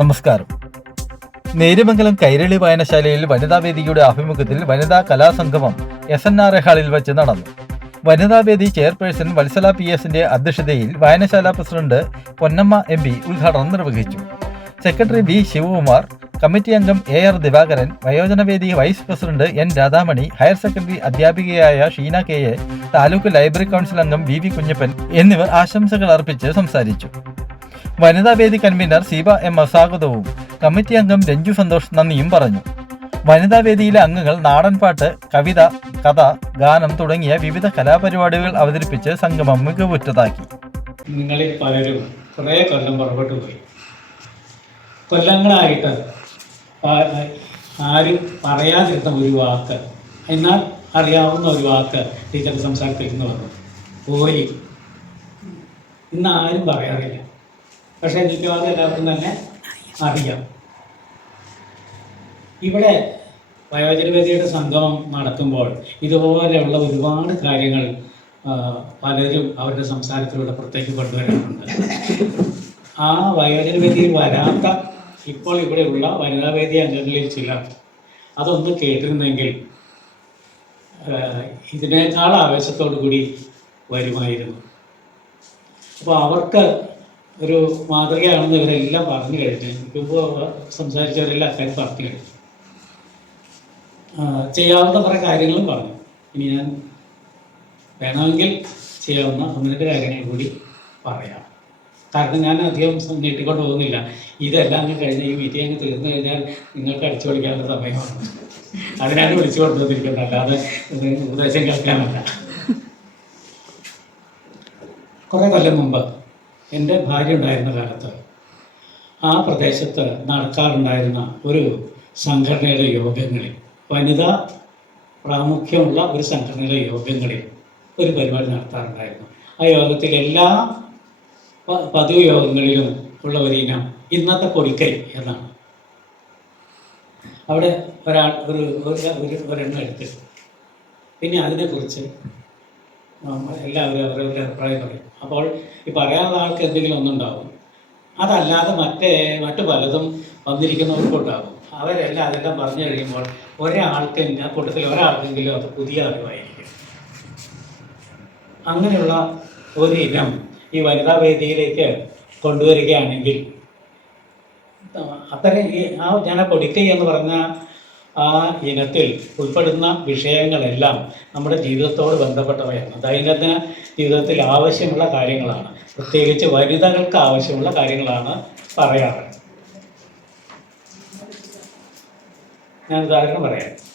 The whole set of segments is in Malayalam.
നമസ്കാരം. നേര്യമംഗലം കൈരളി വായനശാലയിൽ വനിതാ വേദിയുടെ ആഭിമുഖ്യത്തിൽ വനിതാ കലാസംഗമം എസ് എൻ ആർ എ ഹാളിൽ വെച്ച് നടന്നു. വനിതാ വേദി ചെയർപേഴ്സൺ വത്സല പി എസിന്റെ അധ്യക്ഷതയിൽ വായനശാല പ്രസിഡന്റ് പൊന്നമ്മ എം പി ഉദ്ഘാടനം നിർവഹിച്ചു. സെക്രട്ടറി ബി ശിവകുമാർ കമ്മിറ്റി അംഗം A R Divakaran വയോജനവേദി vice president N Radhamani higher secondary അധ്യാപികയായ Sheena K A taluk library council അംഗം വി വി കുഞ്ഞപ്പൻ എന്നിവർ ആശംസകൾ അർപ്പിച്ച് സംസാരിച്ചു. വനിതാ വേദി കൺവീനർ സീബ എം സ്വാഗതവും കമ്മിറ്റി അംഗം രഞ്ജു സന്തോഷ് നന്ദിയും പറഞ്ഞു. വനിതാ വേദിയിലെ അംഗങ്ങൾ നാടൻപാട്ട് കവിത കഥ ഗാനം തുടങ്ങിയ വിവിധ കലാപരിപാടികൾ അവതരിപ്പിച്ച് സംഗമം മികവുറ്റതാക്കി. നിങ്ങളിൽ പലരും കുറേ കൊല്ലം പുറപ്പെട്ടു പോയി. കൊല്ലങ്ങളായിട്ട് ആരും പറയാതിരുന്ന ഒരു വാക്ക് എന്നാൽ അറിയാവുന്ന ഒരു വാക്ക് ടീച്ചർ സംസാരത്തിൽ വന്നു പോയി. ഇന്ന് ആരും പറയാറില്ല. പക്ഷേ മിക്കവാറും എല്ലാവർക്കും തന്നെ അറിയാം. ഇവിടെ വയോജനവേദിയുടെ സംഗമം നടത്തുമ്പോൾ ഇതുപോലെയുള്ള ഒരുപാട് കാര്യങ്ങൾ പലരും അവരുടെ സംസാരത്തിലൂടെ പുറത്തേക്ക് കൊണ്ടുവരാറുണ്ട്. ആ വയോജനവേദിയിൽ വരാത്ത ഇപ്പോൾ ഇവിടെയുള്ള വനിതാവേദി അംഗങ്ങളിൽ ചിലർ അതൊന്ന് കേട്ടിരുന്നെങ്കിൽ ഇതിനേക്കാൾ ആവേശത്തോടു കൂടി വരുമായിരുന്നു. അപ്പോൾ അവർക്ക് ഒരു മാതൃകയാണെന്ന് ഇവരെല്ലാം പറഞ്ഞു കഴിഞ്ഞു. ഇപ്പോൾ സംസാരിച്ചവരെല്ലാം അക്കാര്യം പറഞ്ഞു കഴിഞ്ഞു. ചെയ്യാവുന്ന കുറേ കാര്യങ്ങളും പറഞ്ഞു. ഇനി ഞാൻ വേണമെങ്കിൽ ചെയ്യാവുന്ന ഒന്ന് കാര്യങ്ങൾ കൂടി പറയാം. കാരണം ഞാൻ അധികം നീട്ടിക്കൊണ്ട് പോകുന്നില്ല. ഇതെല്ലാം അങ്ങ് കഴിഞ്ഞ് ഈ മീറ്റിംഗ് അങ്ങ് തീർന്നു കഴിഞ്ഞാൽ നിങ്ങൾക്ക് അടിച്ചു പൊളിക്കാനുള്ള സമയമാണ്. അതിനാണ് വിളിച്ചു കൊണ്ടുവന്നിരിക്കുന്നത് അല്ലാതെ ഉപദേശം കേൾക്കാനല്ല. കുറേ കൊല്ലം മുമ്പ് എന്റെ ഭാര്യ ഉണ്ടായിരുന്ന കാലത്ത് ആ പ്രദേശത്ത് നടക്കാറുണ്ടായിരുന്ന ഒരു സംഘടനയുടെ യോഗങ്ങളിൽ വനിതാ പ്രാമുഖ്യമുള്ള ഒരു സംഘടനയുടെ യോഗങ്ങളിൽ ഒരു പരിപാടി നടത്താറുണ്ടായിരുന്നു. ആ യോഗത്തിൽ എല്ലാ പതിവ് യോഗങ്ങളിലും ഉള്ള ഒരു ഇനം ഇന്നത്തെ പൊടിക്കൈ എന്നാണ്. അവിടെ ഒരാൾ ഒരു ഒരു- ഒരു ഒരെണ്ണം എടുത്തിട്ടുണ്ട് പിന്നെ അതിനെക്കുറിച്ച് എല്ലാവരും അവരവരുടെ അഭിപ്രായം പറയും. അപ്പോൾ ഈ പറയാനുള്ള ആൾക്ക് എന്തെങ്കിലും ഒന്നുണ്ടാവും. അതല്ലാതെ മറ്റേ മറ്റു പലതും വന്നിരിക്കുന്നവർക്കും ഉണ്ടാകും അവരെല്ലാം അതെല്ലാം പറഞ്ഞു കഴിയുമ്പോൾ ഒരാൾക്ക് ആ കൂട്ടത്തിൽ ഒരാൾക്കെങ്കിലും അത് പുതിയ അറിവായിരിക്കും. അങ്ങനെയുള്ള ഒരു ഇനം ഈ വനിതാ വേദിയിലേക്ക് കൊണ്ടുവരികയാണെങ്കിൽ അത്തരം ഈ ആ ഞാൻ ആ പൊടിക്കൈ എന്ന് പറഞ്ഞ ആ ഇനത്തിൽ ഉൾപ്പെടുന്ന വിഷയങ്ങളെല്ലാം നമ്മുടെ ജീവിതത്തോട് ബന്ധപ്പെട്ടവയാണ്. ദൈനംദിന ജീവിതത്തിൽ ആവശ്യമുള്ള കാര്യങ്ങളാണ്. പ്രത്യേകിച്ച് വനിതകൾക്ക് ആവശ്യമുള്ള കാര്യങ്ങളാണ് പറയാറ്. ഞാൻ ഉദാഹരണം പറയാം.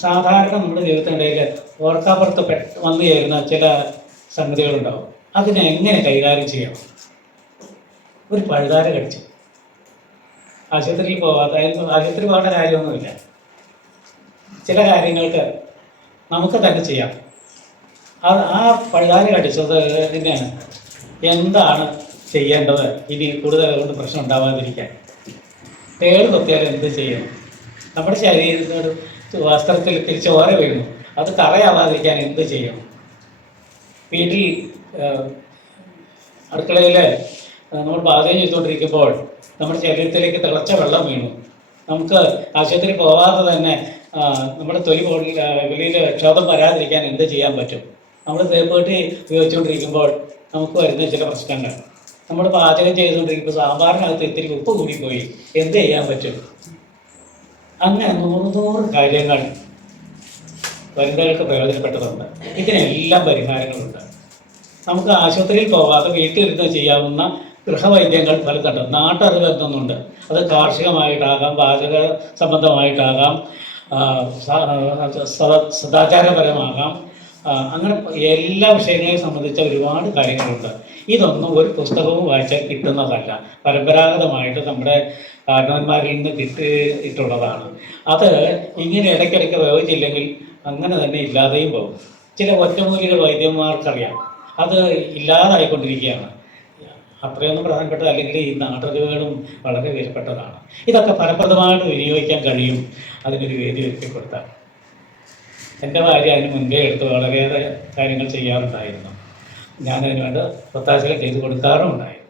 സാധാരണ നമ്മുടെ ജീവിതത്തിനിടയിൽ ഓർക്കാപ്പുറത്ത് പെട്ട് വന്നു ചേരുന്ന ചില സംഗതികളുണ്ടാവും. അതിനെ എങ്ങനെ കൈകാര്യം ചെയ്യണം? ഒരു പഴുതാര കടിച്ചു. ആശുപത്രിയിൽ പോവാത്ത ആശുപത്രി പോകേണ്ട കാര്യമൊന്നുമില്ല. ചില കാര്യങ്ങൾക്ക് നമുക്ക് തന്നെ ചെയ്യാം. അത് ആ പഴുതാരി കടിച്ചത് തന്നെയാണ് എന്താണ് ചെയ്യേണ്ടത്? ഇനി കൂടുതൽ അതുകൊണ്ട് പ്രശ്നം ഉണ്ടാവാതിരിക്കാൻ. തേട് തൊത്തിയാൽ എന്ത് ചെയ്യണം നമ്മുടെ ശരീരത്തോട് വസ്ത്രത്തിൽ തിരിച്ച് ഓര വീഴുന്നു. അത് തറയാവാതിരിക്കാൻ എന്ത് ചെയ്യണം വീട്ടിൽ അടുക്കളയിൽ നമ്മൾ പാചകം ചെയ്തുകൊണ്ടിരിക്കുമ്പോൾ നമ്മുടെ ശരീരത്തിലേക്ക് തിളച്ച വെള്ളം വീണു. നമുക്ക് ആശുപത്രി പോവാതെ തന്നെ നമ്മുടെ തൊലി വെളിയിൽ ക്ഷോഭം വരാതിരിക്കാൻ എന്ത് ചെയ്യാൻ പറ്റും? നമ്മൾ തേപ്പേട്ടി ഉപയോഗിച്ചുകൊണ്ടിരിക്കുമ്പോൾ നമുക്ക് വരുന്ന ചില പ്രശ്നങ്ങൾ. നമ്മൾ പാചകം ചെയ്തുകൊണ്ടിരിക്കുമ്പോൾ സാമ്പാറിനകത്ത് ഇത്തിരി ഉപ്പ് കൂടിപ്പോയി. എന്ത് ചെയ്യാൻ പറ്റും? അങ്ങനെ നൂറ് നൂറ് കാര്യങ്ങൾ വനിതകൾക്ക് പ്രയോജനപ്പെട്ടതുണ്ട്. ഇതിനെല്ലാം പരിഹാരങ്ങളുണ്ട്. നമുക്ക് ആശുപത്രിയിൽ പോവാതെ വീട്ടിലിരുന്ന് ചെയ്യാവുന്ന ഗൃഹവൈദ്യങ്ങൾ പലതുണ്ട് നാട്ടറിവ് എന്നൊന്നുണ്ട് അത് കാർഷികമായിട്ടാകാം പാചക സംബന്ധമായിട്ടാകാം സദാചാരപരമാകാം. അങ്ങനെ എല്ലാ വിഷയങ്ങളെയും സംബന്ധിച്ച ഒരുപാട് കാര്യങ്ങളുണ്ട്. ഇതൊന്നും ഒരു പുസ്തകവും വായിച്ചാൽ കിട്ടുന്നതല്ല. പരമ്പരാഗതമായിട്ട് നമ്മുടെ കാരണവന്മാരിൽ നിന്ന് കിട്ടിയിട്ടുള്ളതാണ് അത് ഇങ്ങനെ ഇടയ്ക്കിടയ്ക്ക് പ്രയോഗിച്ചില്ലെങ്കിൽ അങ്ങനെ തന്നെ ഇല്ലാതെയും പോകും. ചില ഒറ്റമൂലികൾ വൈദ്യന്മാർക്കറിയാം. അത് ഇല്ലാതായിക്കൊണ്ടിരിക്കുകയാണ്. അത്രയൊന്നും പ്രധാനപ്പെട്ടത് അല്ലെങ്കിൽ ഈ നാട്ടറിവുകളും വളരെ വിലപ്പെട്ടതാണ്. ഇതൊക്കെ ഫലപ്രദമായിട്ട് വിനിയോഗിക്കാൻ കഴിയും. അതിനൊരു വേദി ഒരുക്കി കൊടുത്താൽ. എന്റെ ഭാര്യ അതിന് മുൻപേ എടുത്ത് വളരെയേറെ കാര്യങ്ങൾ ചെയ്യാറുണ്ടായിരുന്നു. ഞാനതിന് വേണ്ട ഒത്താശകൾ ചെയ്തു കൊടുക്കാറും ഉണ്ടായിരുന്നു.